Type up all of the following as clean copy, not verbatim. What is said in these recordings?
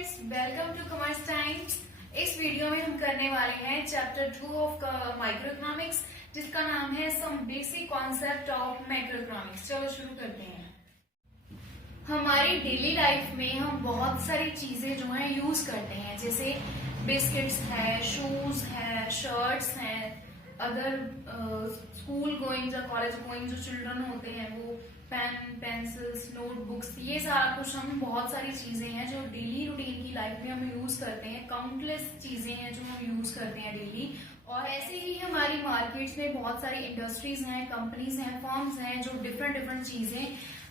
Friends, welcome to commerce times. इस video में हम करने वाले हैं चैप्टर 2 ऑफ माइक्रो इकोनॉमिक्स, जिसका नाम है some basic concept of micro economics. चलो शुरू करते हैं। हमारी डेली लाइफ में हम बहुत सारी चीजें जो है यूज करते हैं, जैसे बिस्किट्स है, शूज है, शर्ट्स हैं, अदर स्कूल गोइंग या कॉलेज गोइंग जो चिल्ड्रन होते हैं वो पेन, पेंसिल्स, नोटबुक्स, ये सारा कुछ हम बहुत सारी चीजें हैं जो डेली रूटीन की लाइफ में हम यूज करते हैं। काउंटलेस चीजें हैं जो हम यूज करते हैं डेली। और ऐसे ही हमारी मार्केट्स में बहुत सारी इंडस्ट्रीज हैं, कंपनीज हैं, फर्म्स हैं जो डिफरेंट डिफरेंट चीजें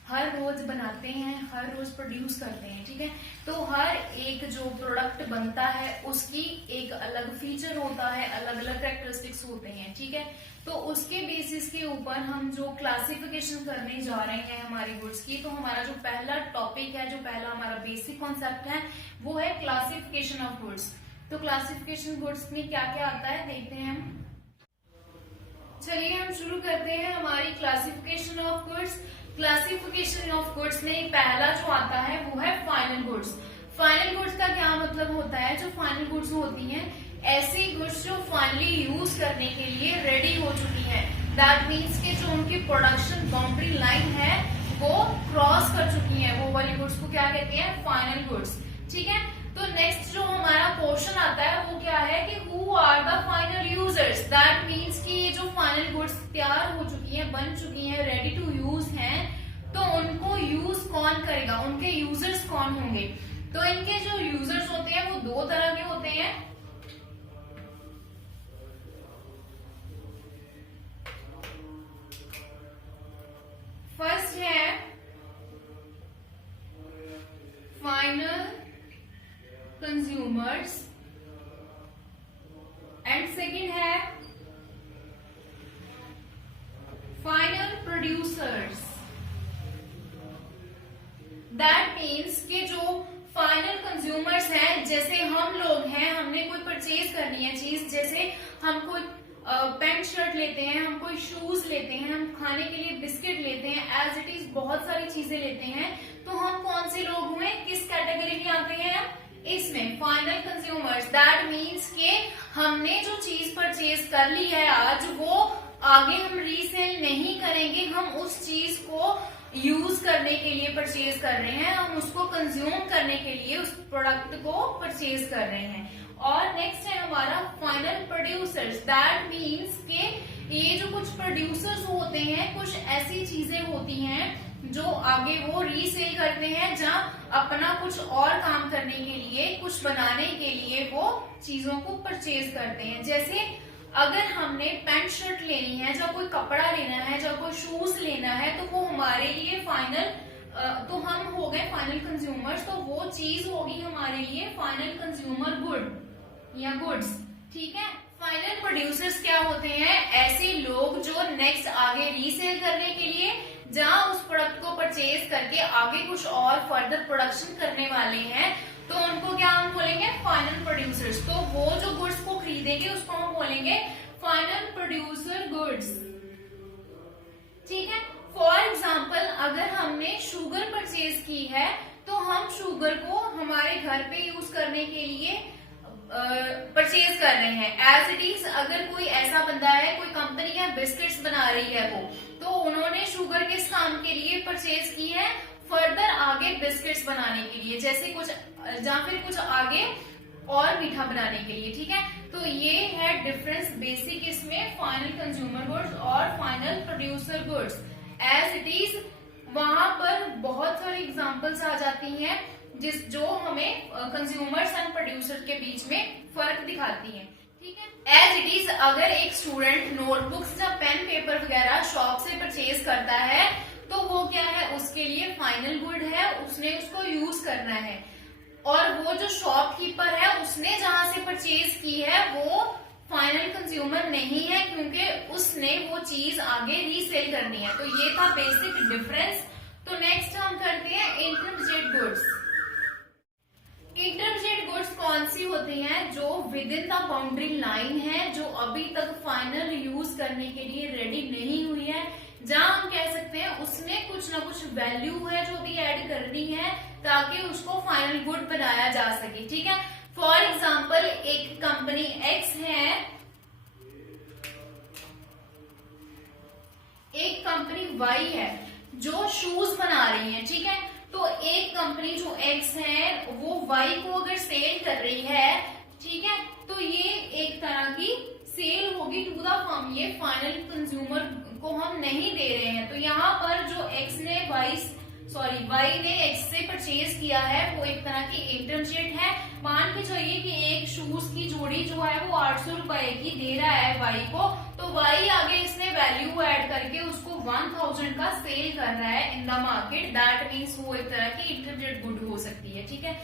हर रोज बनाते हैं, हर रोज प्रोड्यूस करते हैं। ठीक है, तो हर एक जो प्रोडक्ट बनता है उसकी एक अलग फीचर होता है, अलग अलग कैरेक्टरिस्टिक्स होते हैं। ठीक है, तो उसके बेसिस के ऊपर हम जो क्लासिफिकेशन करने जा रहे हैं हमारी गुड्स की, तो हमारा जो पहला टॉपिक है, जो पहला हमारा बेसिक कॉन्सेप्ट है, वो है क्लासिफिकेशन ऑफ गुड्स। तो क्लासिफिकेशन गुड्स में क्या क्या आता है देखते हैं हम। चलिए हम शुरू करते हैं हमारी classification of goods. Classification of goods में पहला जो आता है वो है फाइनल गुड्स। फाइनल गुड्स का क्या मतलब होता है? जो फाइनल गुड्स होती हैं ऐसी गुड्स जो फाइनली यूज करने के लिए रेडी हो चुकी है। दैट मीन्स कि जो उनकी प्रोडक्शन बाउंड्री लाइन है वो क्रॉस कर चुकी है, वो वाली गुड्स को क्या कहते हैं? Final goods. ठीक है, तो नेक्स्ट जो हमारा क्वेश्चन आता है वो क्या है कि who are the final users. That means कि ये जो फाइनल गुड्स तैयार हो चुकी है, बन चुकी है, रेडी टू यूज हैं, तो उनको यूज कौन करेगा, उनके यूजर्स कौन होंगे? तो इनके जो यूजर्स होते हैं वो दो तरह के होते हैं। फर्स्ट है फाइनल कंज्यूमर्स एंड सेकेंड है फाइनल प्रोड्यूसर्स। दैट मीन्स कि जो फाइनल कंज्यूमर्स हैं, जैसे हम लोग हैं, हमने कोई परचेज करनी है चीज, जैसे हम कोई पैंट शर्ट लेते हैं, हम कोई शूज लेते हैं, हम खाने के लिए बिस्किट लेते हैं, एज इट इज बहुत सारी चीजें लेते हैं, तो हम कौन से लोग हुए, किस कैटेगरी में आते हैं? इसमें फाइनल कंज्यूमर्स। दैट मीन्स के हमने जो चीज परचेज कर ली है आज, वो आगे हम रीसेल नहीं करेंगे, हम उस चीज को यूज करने के लिए परचेज कर रहे हैं, हम उसको कंज्यूम करने के लिए उस प्रोडक्ट को परचेज कर रहे हैं। और नेक्स्ट है हमारा फाइनल प्रोड्यूसर्स। दैट मीन्स के ये जो कुछ प्रोड्यूसर्स होते हैं, कुछ ऐसी चीजें होती हैं जो आगे वो रीसेल करते हैं, जहाँ अपना कुछ और काम करने के लिए, कुछ बनाने के लिए वो चीजों को परचेज करते हैं। जैसे अगर हमने पैंट शर्ट लेनी है, जब कोई कपड़ा लेना है, जब कोई शूज लेना है, तो वो हमारे लिए फाइनल, तो हम हो गए फाइनल कंज्यूमर्स, तो वो चीज होगी हमारे लिए फाइनल कंज्यूमर गुड या गुड्स। ठीक है, फाइनल प्रोड्यूसर्स क्या होते हैं? ऐसे लोग जो नेक्स्ट आगे रीसेल करने के लिए, जहां उस प्रोडक्ट को परचेज करके आगे कुछ और फर्दर प्रोडक्शन करने वाले हैं, तो उनको क्या हम बोलेंगे? Final producers. तो वो जो गुड्स को खरीदेंगे उसको हम बोलेंगे फाइनल प्रोड्यूसर गुड्स। ठीक है, फॉर एग्जाम्पल अगर हमने शुगर परचेज की है, तो हम शुगर को हमारे घर पे यूज करने के लिए परचेज कर रहे हैं। एज इट इज अगर कोई ऐसा बंदा है, कोई कंपनी है, बिस्किट्स बना रही है वो, तो उन्होंने शुगर किस काम के लिए परचेज की है? फर्दर आगे बिस्किट्स बनाने के लिए, जैसे कुछ या फिर कुछ आगे और मीठा बनाने के लिए। ठीक है, तो ये है डिफरेंस बेसिक इसमें फाइनल कंज्यूमर गुड्स और final producer goods. As it is वहां पर बहुत सारी एग्जांपल्स आ जाती हैं जो हमें कंज्यूमर्स एंड प्रोड्यूसर के बीच में फर्क दिखाती हैं। ठीक है, एज इट इज अगर एक स्टूडेंट नोटबुक्स या पेन पेपर वगैरह शॉप से परचेज करता है, तो वो क्या है? उसके लिए फाइनल गुड है, उसने उसको यूज करना है। और वो जो शॉपकीपर है, उसने जहां से परचेज की है वो फाइनल कंज्यूमर नहीं है, क्योंकि उसने वो चीज आगे रीसेल करनी है। तो ये था बेसिक डिफरेंस। तो नेक्स्ट हम करते हैं इंटरमीडिएट गुड्स। इंटरमीडिएट गुड्स कौन सी होती हैं? जो with in the boundary line है, जो अभी तक फाइनल यूज करने के लिए रेडी नहीं हुई है, जहां हम कह सकते हैं उसमें कुछ ना कुछ वैल्यू है जो भी ऐड करनी है ताकि उसको फाइनल गुड बनाया जा सके। सके, ठीक है। फॉर एग्जाम्पल एक कंपनी एक्स है, एक कंपनी वाई है जो शूज बना रही है, ठीक है। तो एक कंपनी जो एक्स है वो वाई को अगर सेल कर रही है, ठीक है, तो ये एक तरह की सेल होगी टू द फर्म, ये फाइनल कंज्यूमर को हम नहीं दे रहे हैं। तो यहाँ पर जो एक्स ने वाई ने एक्स से परचेज किया है वो एक तरह की इंटरजेट है। मान के चलिए कि एक शूज की जोड़ी जो है वो 800 रुपए की दे रहा है वाई को, तो वाई आगे इसने वैल्यू ऐड करके उसको 1000 का सेल कर रहा है in the market. That means वो एक तरह की इंटरजेट गुड हो सकती है, ठीक है।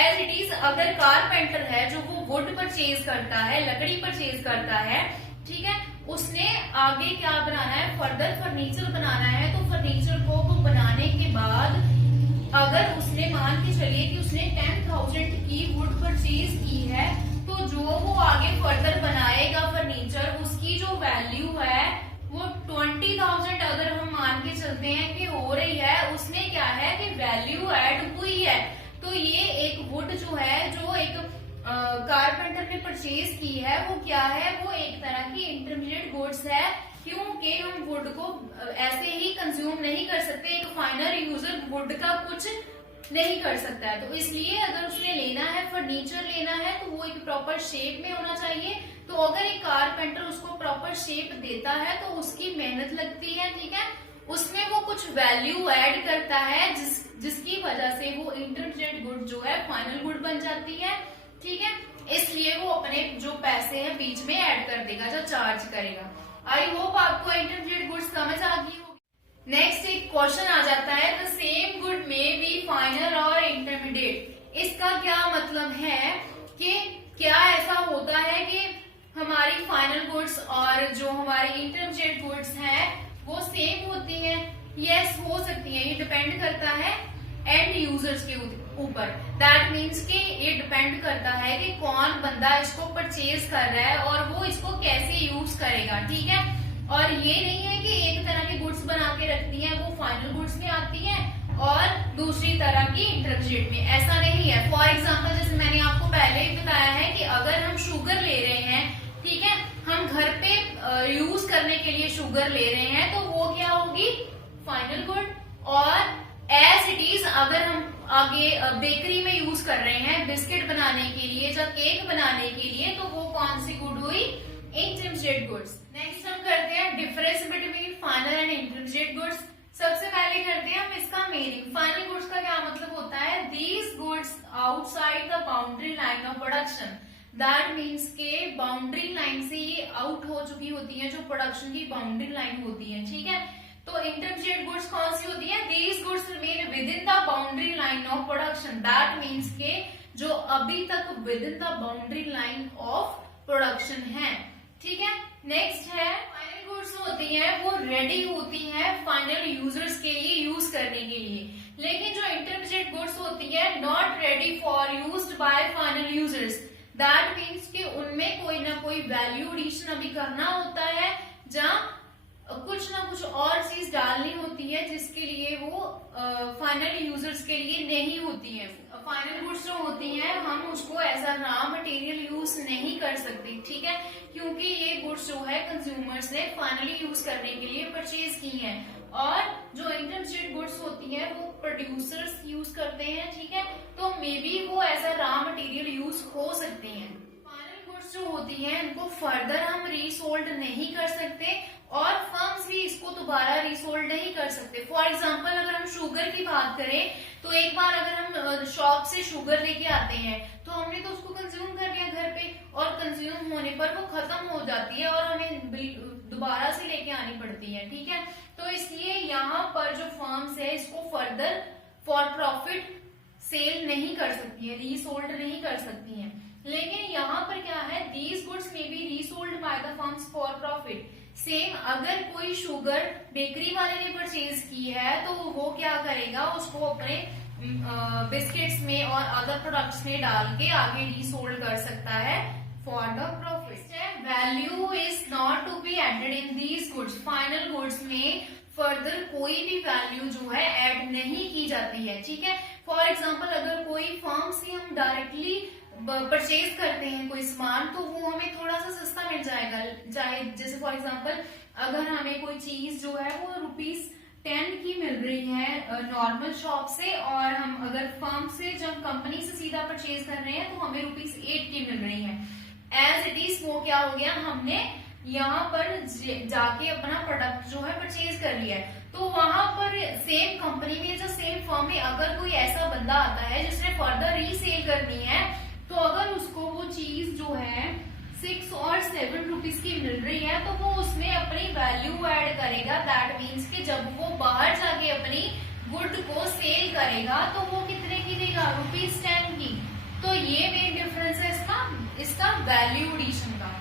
एज इट इज अगर कारपेंटर है जो वो वुड परचेज करता है, लकड़ी परचेज करता है, ठीक है, उसने आगे क्या बनाना है, फर्दर फर्नीचर बनाना है। तो फर्नीचर को वो बनाने के बाद अगर उसने मान के चलिए कि उसने 10,000 की वुड परचेज की है, तो जो वो आगे फर्दर बनाएगा फर्नीचर, उसकी जो वैल्यू है वो 20,000 अगर हम मान के चलते हैं कि हो रही है, उसमें क्या है कि वैल्यू ऐड हुई है। तो ये एक वुड जो है, जो एक कारपेंटर ने परचेज की है, वो क्या है, वो एक तरह की इंटरमीडिएट गुड्स है, क्योंकि हम वुड को ऐसे ही कंज्यूम नहीं कर सकते। एक फाइनल यूजर वुड का कुछ नहीं कर सकता है, तो इसलिए अगर उसने लेना है, फर्नीचर लेना है, तो वो एक प्रॉपर शेप में होना चाहिए। तो अगर एक कारपेंटर उसको प्रॉपर शेप देता है तो उसकी मेहनत लगती है, ठीक है, उसमें वो कुछ वैल्यू ऐड करता है जिसकी वजह से वो इंटरमीडिएट गुड जो है फाइनल गुड बन जाती है, ठीक है। इसलिए वो अपने जो पैसे हैं बीच में ऐड कर देगा, जो चार्ज करेगा। आई होप आपको इंटरमीडिएट गुड्स समझ आ गई होगी। नेक्स्ट एक क्वेश्चन आ जाता है, द सेम गुड में बी फाइनल और इंटरमीडिएट। इसका क्या मतलब है कि क्या ऐसा होता है कि हमारी फाइनल गुड्स और जो हमारी इंटरमीडिएट गुड्स हैं वो सेम होती हैं? यस, हो सकती है। ये डिपेंड करता है एंड यूजर्स के ऊपर। दैट मीन्स कि ये डिपेंड करता है कि कौन बंदा इसको परचेज कर रहा है और वो इसको कैसे यूज करेगा, ठीक है। और ये नहीं है कि एक तरह की गुड्स बना के रखती है वो फाइनल गुड्स में आती है और दूसरी तरह की इंटरमीडिएट में, ऐसा नहीं है। फॉर एग्जाम्पल जैसे मैंने आपको पहले ही बताया है कि अगर हम शुगर ले रहे हैं, ठीक है, हम घर पे यूज करने के लिए शुगर ले रहे हैं, तो वो क्या होगी, फाइनल गुड। और एज इट इज अगर हम आगे बेकरी में यूज कर रहे हैं बिस्किट बनाने के लिए या केक बनाने के लिए, तो वो कौन सी गुड हुई, इंटरमीडिएट गुड्स। नेक्स्ट हम करते हैं difference between final and intermediate goods. सबसे पहले करते हैं हम इसका मीनिंग। फाइनल गुड्स का क्या मतलब होता है, these goods outside the boundary line of production. That means के बाउंड्री लाइन से ये आउट हो चुकी होती है, जो प्रोडक्शन की बाउंड्री लाइन होती है, ठीक है। तो इंटरमीडिएट गुड्स कौन सी होती है, these goods remain with in the boundary line of production. That means के जो अभी तक with in the boundary line of production है, ठीक है। नेक्स्ट है फाइनल गुड्स होती है वो रेडी होती है फाइनल यूजर्स के लिए यूज करने के लिए, लेकिन जो इंटरमीडिएट गुड्स होती है not ready for used by final users. That means कि उनमें कोई ना कोई वैल्यू एडिशन अभी करना होता है, जहाँ कुछ ना कुछ और चीज डालनी होती है जिसके लिए वो फाइनल यूजर्स के लिए नहीं होती है। फाइनल गुड्स जो होती हैं हम उसको as a raw material use नहीं कर सकते, ठीक है, क्योंकि ये गुड्स जो है कंज्यूमर्स ने फाइनली यूज करने के लिए परचेज की हैं। और जो इंटरमीडिएट गुड्स होती है वो प्रोड्यूसर्स यूज करते हैं, ठीक है, तो मे बी वो as a raw material use हो सकती हैं। फाइनल गुड्स जो होती हैं इनको फर्दर हम रीसोल्ड नहीं कर सकते और फर्म्स भी इसको दोबारा रीसोल्ड नहीं कर सकते। फॉर एग्जाम्पल अगर हम शुगर की बात करें, तो एक बार अगर हम शॉप से शुगर लेके आते हैं तो हमने तो उसको कंज्यूम कर लिया घर पे, और कंज्यूम होने पर वो खत्म हो जाती है और हमें दोबारा से लेके आनी पड़ती है, ठीक है। तो इसलिए यहाँ पर जो फर्म्स है इसको फर्दर फॉर प्रॉफिट सेल नहीं कर सकती है, रीसोल्ड नहीं कर सकती है। लेकिन यहाँ पर क्या है, these goods may be resold by the firms for profit. Same अगर कोई शुगर बेकरी वाले ने परचेज की है तो वो क्या करेगा, उसको अपने बिस्किट्स में और अदर प्रोडक्ट्स में डाल के आगे रीसोल्ड कर सकता है for the profit. Value is not to be added in these goods. Final goods में फर्दर कोई भी वैल्यू जो है ऐड नहीं की जाती है, ठीक है। फॉर एग्जाम्पल अगर कोई फर्म से हम डायरेक्टली परचेज करते हैं कोई सामान तो वो हमें थोड़ा सा सस्ता मिल जाएगा। चाहे जैसे फॉर एग्जांपल अगर हमें कोई चीज जो है वो ₹10 की मिल रही है नॉर्मल शॉप से, और हम अगर फर्म से जब कंपनी से सीधा परचेज कर रहे हैं तो हमें ₹8 की मिल रही है। एज इट इज वो क्या हो गया, हमने यहाँ पर जाके अपना प्रोडक्ट जो है परचेज कर लिया है। तो वहां पर सेम कंपनी में या सेम फर्म में अगर कोई ऐसा बंदा आता है जिसने फर्दर रीसेल करनी है, तो अगर उसको वो चीज जो है 6 और 7 रुपीज की मिल रही है तो वो उसमें अपनी वैल्यू ऐड करेगा। दैट मीन्स कि जब वो बाहर जाके अपनी गुड को सेल करेगा तो वो कितने की देगा, ₹10 की। तो ये मेन डिफरेंस है इसका वैल्यू एडिशन का।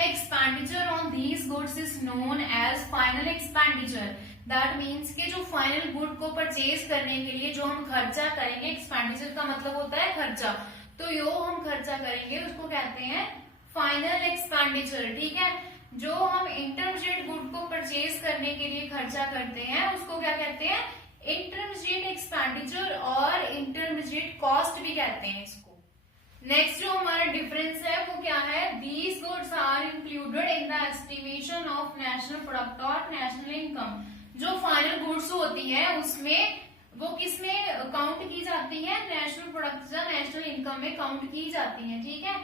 Expenditure on these goods is known as final expenditure. That means के जो फाइनल गुड को परचेज करने के लिए जो हम खर्चा करेंगे, एक्सपेंडिचर का मतलब होता है खर्चा, तो यो हम खर्चा करेंगे उसको कहते हैं फाइनल एक्सपेंडिचर। ठीक है, जो हम इंटरमीडिएट गुड को परचेज करने के लिए खर्चा करते हैं उसको क्या कहते हैं, इंटरमीडिएट एक्सपेंडिचर और इंटरमीडिएट कॉस्ट भी कहते हैं इसको। नेक्स्ट जो हमारा डिफरेंस है वो क्या है, these goods are included in the estimation of national product और नेशनल इनकम। जो फाइनल गुड्स होती है उसमें वो किस में काउंट की जाती है, नेशनल प्रोडक्ट या नेशनल इनकम में काउंट की जाती है। ठीक है,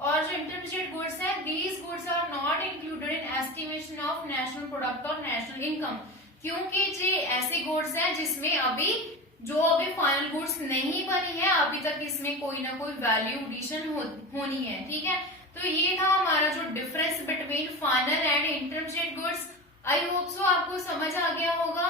और जो इंटरमीडिएट गुड्स है, these goods are not included in estimation of national product और नेशनल इनकम, क्योंकि ये ऐसे गुड्स हैं जिसमें अभी फाइनल गुड्स नहीं बनी है, अभी तक इसमें कोई ना कोई वैल्यू एडिशन होनी है। ठीक है, तो ये था हमारा जो difference between final and intermediate goods. I hope so आपको समझ आ गया होगा।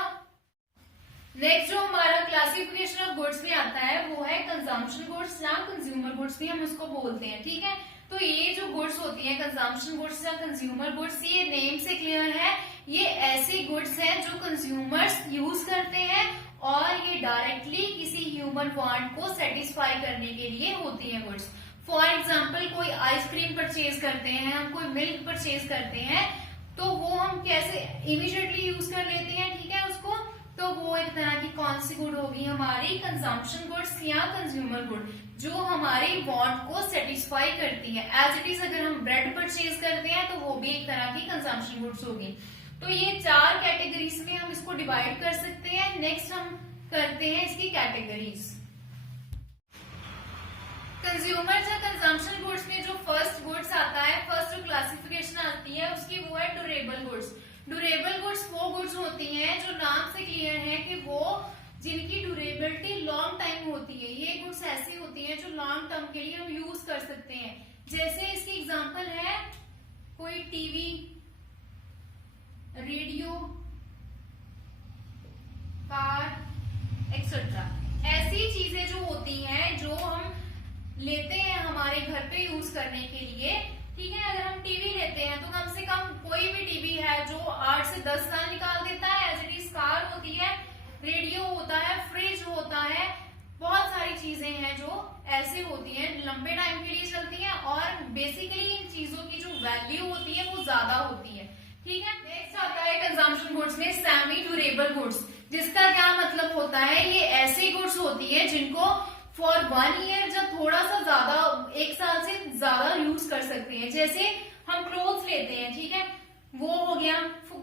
नेक्स्ट जो हमारा क्लासिफिकेशन ऑफ गुड्स में आता है वो है कंजम्पशन गुड्स या कंज्यूमर गुड्स भी हम उसको बोलते हैं। ठीक है, तो ये जो गुड्स होती है कंजम्पशन गुड्स या कंज्यूमर गुड्स, ये नेम से क्लियर है, ये ऐसे गुड्स हैं जो कंज्यूमर्स यूज करते हैं और ये डायरेक्टली किसी ह्यूमन वांट को सेटिस्फाई करने के लिए होती है गुड्स। फॉर एग्जाम्पल कोई आइसक्रीम परचेज करते हैं, हम कोई मिल्क परचेज करते हैं, तो वो हम कैसे इमीडिएटली यूज कर लेते हैं। ठीक है, उसको तो वो एक तरह की कौन सी गुड होगी, हमारी कंजम्पशन गुड्स या कंज्यूमर गुड, जो हमारी वांट को सेटिस्फाई करती है। एज इट इज अगर हम ब्रेड परचेज करते हैं तो वो भी एक तरह की कंजम्पशन गुड्स होगी। तो ये 4 कैटेगरीज में हम इसको डिवाइड कर सकते हैं। नेक्स्ट हम करते हैं इसकी कैटेगरीज। कंज्यूमर या कंजम्पशन गुड्स में जो फर्स्ट गुड्स आता है, फर्स्ट जो क्लासिफिकेशन आती है उसकी वो है ड्यूरेबल गुड्स। ड्यूरेबल गुड्स वो गुड्स होती हैं जो नाम से क्लियर है कि वो जिनकी ड्यूरेबिलिटी लॉन्ग टाइम होती है। ये गुड्स ऐसी होती हैं जो लॉन्ग टर्म के लिए हम यूज कर सकते हैं। जैसे इसकी एग्जांपल है कोई टीवी, रेडियो, कार एक्सेट्रा। ऐसी चीजें जो होती हैं जो हम लेते हैं हमारे घर पे यूज करने के लिए। ठीक है, अगर हम टीवी लेते हैं तो कम से कम कोई भी टीवी है जो 8 से 10 साल निकाल देता है। एज इट इज कार होती है, रेडियो होता है, फ्रिज होता है, बहुत सारी चीजें हैं जो ऐसे होती हैं लंबे टाइम के लिए चलती हैं और बेसिकली इन चीजों की जो वैल्यू होती है वो ज्यादा होती है। ठीक है, नेक्स्ट आता है कंजम्पशन गुड्स में सेमी ड्यूरेबल गुड्स, जिसका क्या मतलब होता है, ये ऐसी गुड्स होती है जिनको फॉर 1 ईयर या थोड़ा सा ज्यादा 1 साल से ज्यादा यूज कर सकते हैं। जैसे हम क्लोथ्स लेते हैं, ठीक है, वो हो गया,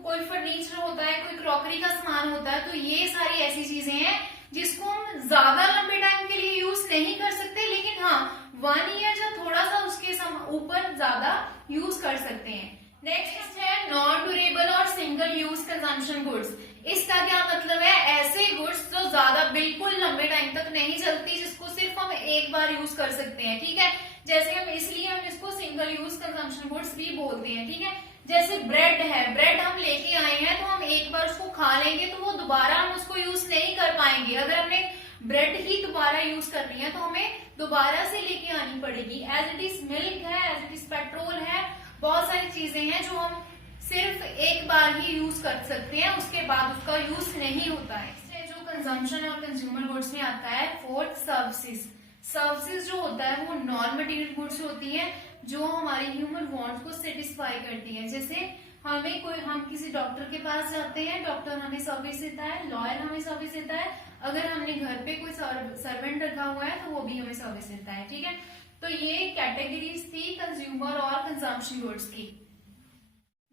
कोई फर्नीचर होता है, कोई क्रॉकरी का सामान होता है, तो ये सारी ऐसी चीजें हैं जिसको हम ज्यादा लंबे टाइम के लिए यूज नहीं कर सकते, लेकिन हाँ 1 ईयर या थोड़ा सा उसके ऊपर ज्यादा यूज कर सकते हैं। नेक्स्ट है नॉन ड्यूरेबल और सिंगल यूज कंजम्पशन गुड्स। इसका क्या मतलब है, ऐसे गुड्स जो ज्यादा बिल्कुल लंबे टाइम तक नहीं चलती, जिसको सिर्फ हम एक बार यूज कर सकते हैं। ठीक है, जैसे हम इसलिए हम इसको सिंगल यूज कंजम्पशन गुड्स भी बोलते हैं। ठीक है, जैसे ब्रेड है, ब्रेड हम लेके आए हैं तो हम एक बार उसको खा लेंगे तो वो दोबारा हम उसको यूज नहीं कर पाएंगे। अगर हमने ब्रेड ही दोबारा यूज करनी है तो हमें दोबारा से लेके आनी पड़ेगी। एज इट इज मिल्क है, एज इट इज पेट्रोल है, बहुत सारी चीजें हैं जो हम सिर्फ एक बार ही यूज कर सकते हैं, उसके बाद उसका यूज नहीं होता है। इससे जो कंजम्पशन और कंज्यूमर गुड्स में आता है फोर्थ सर्विसेज। सर्विसेज जो होता है वो नॉन मटेरियल गुड्स होती है जो हमारी ह्यूमन वांट्स को सेटिस्फाई करती है। जैसे हम किसी डॉक्टर के पास जाते हैं, डॉक्टर हमें सर्विस देता है, लॉयर हमें सर्विस देता है, अगर हमने घर पे कोई सर्वेंट रखा हुआ है तो वो भी हमें सर्विस देता है, ठीक है। तो ये कैटेगरीज थी कंज्यूमर और कंजम्पशन गुड्स की।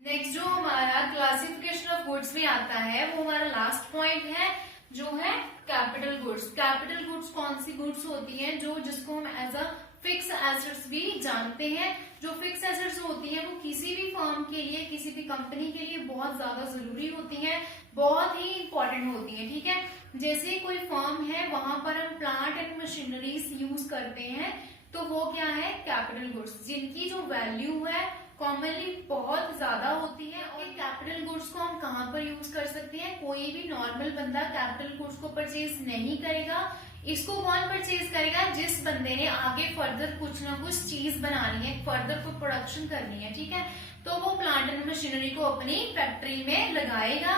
नेक्स्ट जो हमारा क्लासिफिकेशन ऑफ गुड्स में आता है वो हमारा लास्ट पॉइंट है, जो है कैपिटल गुड्स। कैपिटल गुड्स कौन सी गुड्स होती हैं जो जिसको हम एज अ फिक्स एसेट्स भी जानते हैं। जो फिक्स एसेट्स होती हैं वो किसी भी फर्म के लिए, किसी भी कंपनी के लिए बहुत ज्यादा जरूरी होती हैं, बहुत ही इंपॉर्टेंट होती हैं, ठीक है। जैसे कोई फर्म है वहां पर हम प्लांट एंड मशीनरीज यूज करते हैं, तो वो क्या है, कैपिटल गुड्स, जिनकी जो वैल्यू है कॉमनली बहुत ज्यादा होती है। और कैपिटल गुड्स को हम कहाँ पर यूज कर सकते हैं, कोई भी नॉर्मल बंदा कैपिटल गुड्स को परचेज नहीं करेगा। इसको कौन परचेज करेगा, जिस बंदे ने आगे फर्दर कुछ ना कुछ चीज बनानी है, फर्दर को प्रोडक्शन करनी है, ठीक है। तो वो प्लांट एंड मशीनरी को अपनी फैक्ट्री में लगाएगा।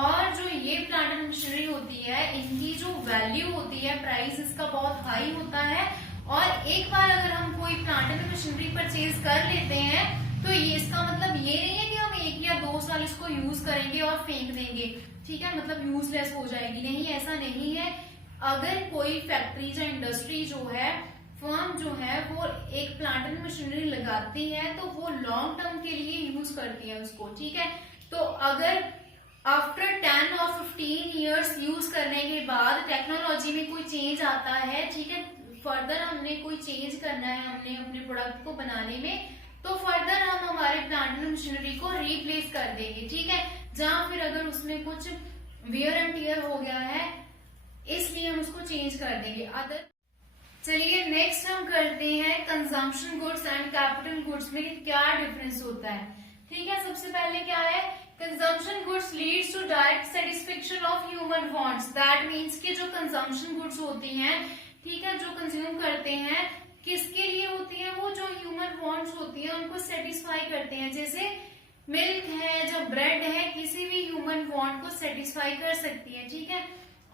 और जो ये प्लांट एंड मशीनरी होती है, इनकी जो वैल्यू होती है, प्राइस इसका बहुत हाई होता है। और एक बार अगर हम कोई प्लांट एंड मशीनरी परचेज कर लेते हैं तो ये इसका मतलब ये नहीं है कि हम 1 या 2 साल इसको यूज करेंगे और फेंक देंगे, ठीक है, मतलब यूजलेस हो जाएगी, नहीं, ऐसा नहीं है। अगर कोई फैक्ट्री या इंडस्ट्री जो है, फर्म जो है, वो एक प्लांट एंड मशीनरी लगाती है तो वो लॉन्ग टर्म के लिए यूज करती है उसको, ठीक है। तो अगर आफ्टर 10 और 15 ईयर्स यूज करने के बाद टेक्नोलॉजी में कोई चेंज आता है, ठीक है, फर्दर हमने कोई चेंज करना है हमने अपने प्रोडक्ट को बनाने में, तो फर्दर हम हमारे प्लांट एंड मशीनरी को रिप्लेस कर देंगे, ठीक है। जहां फिर अगर उसमें कुछ वियर एंड टियर हो गया है, इसलिए हम उसको चेंज कर देंगे। अदर चलिए नेक्स्ट हम करते हैं consumption goods and capital goods में क्या डिफरेंस होता है, ठीक है। सबसे पहले क्या है, consumption goods leads to direct satisfaction of human wants. That means कि जो कंजम्पशन गुड्स होती हैं, ठीक है, जो कंज्यूम करते हैं, किसके लिए होती है, वो जो ह्यूमन वांट्स होती है उनको सेटिस्फाई करते हैं। जैसे मिल्क है, जो ब्रेड है, किसी भी ह्यूमन वांट को सेटिस्फाई कर सकती है, ठीक है।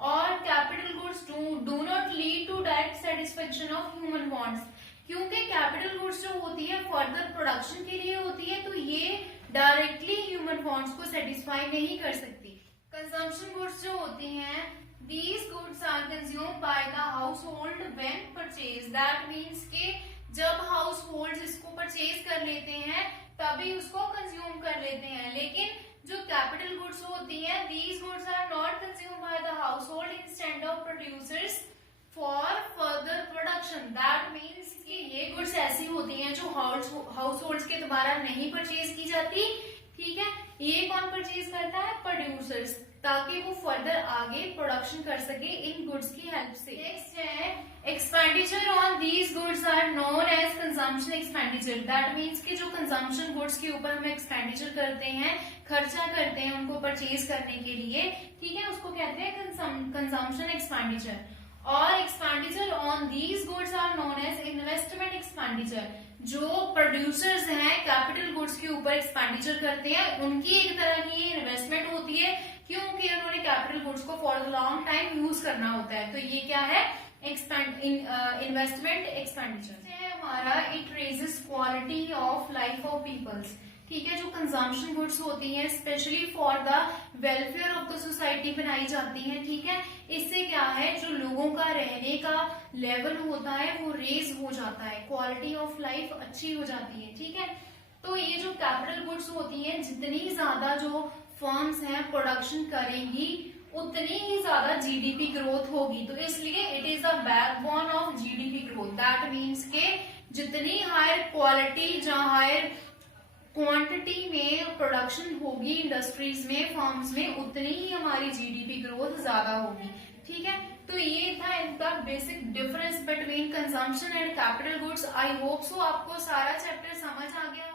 और capital goods do not lead to direct satisfaction of human wants, क्योंकि कैपिटल गुड्स जो होती है फर्दर प्रोडक्शन के लिए होती है, तो ये डायरेक्टली ह्यूमन वांट्स को सेटिस्फाई नहीं कर सकती। कंजम्पशन गुड्स जो होती हैं, these goods are consumed by the household when purchased. That means कि जब households इसको परचेज कर लेते हैं तभी उसको कंज्यूम कर लेते हैं। लेकिन जो कैपिटल गुड्स होती हैं, these goods are not consumed by the household instead of producers for further production. That means कि ये गुड्स ऐसी होती हैं जो हाउसहोल्ड्स के द्वारा नहीं परचेज की जाती, ठीक है। ये कौन परचेज करता है, प्रोड्यूसर्स, ताकि वो फर्दर आगे प्रोडक्शन कर सके इन गुड्स की हेल्प से। नेक्स्ट है expenditure on these goods are known as consumption expenditure. That means कि जो कंजम्पशन गुड्स के ऊपर हम एक्सपेंडिचर करते हैं, खर्चा करते हैं उनको परचेज करने के लिए, ठीक है, उसको कहते हैं कंजम्पशन एक्सपेंडिचर। और expenditure on these goods are known as investment expenditure. जो प्रोड्यूसर्स हैं कैपिटल गुड्स के ऊपर एक्सपेंडिचर करते हैं, उनकी एक तरह की इन्वेस्टमेंट होती है, क्योंकि उन्होंने कैपिटल गुड्स को फॉर लॉन्ग टाइम यूज करना होता है। तो ये क्या है, इन्वेस्टमेंट एक्सपेंडिचर है हमारा। It raises quality of life of peoples, ठीक है। जो कंजम्पशन गुड्स होती हैं specially for the welfare of the society बनाई जाती हैं, ठीक है। इससे क्या है, जो लोगों का रहने का लेवल होता है वो रेज हो जाता है, क्वालिटी ऑफ लाइफ अच्छी हो जाती है, ठीक है। तो ये जो कैपिटल गुड्स होती हैं, जितनी ज्यादा जो फर्म्स हैं प्रोडक्शन करेंगी उतनी ही ज्यादा जीडीपी ग्रोथ होगी। तो इसलिए it is a backbone of GDP growth. That means के जितनी हायर क्वालिटी या हायर क्वांटिटी में प्रोडक्शन होगी इंडस्ट्रीज में, फर्म्स में, उतनी ही हमारी जीडीपी ग्रोथ ज्यादा होगी, ठीक है। तो ये था इनका basic difference between consumption and capital goods. I hope so आपको सारा चैप्टर समझ आ गया।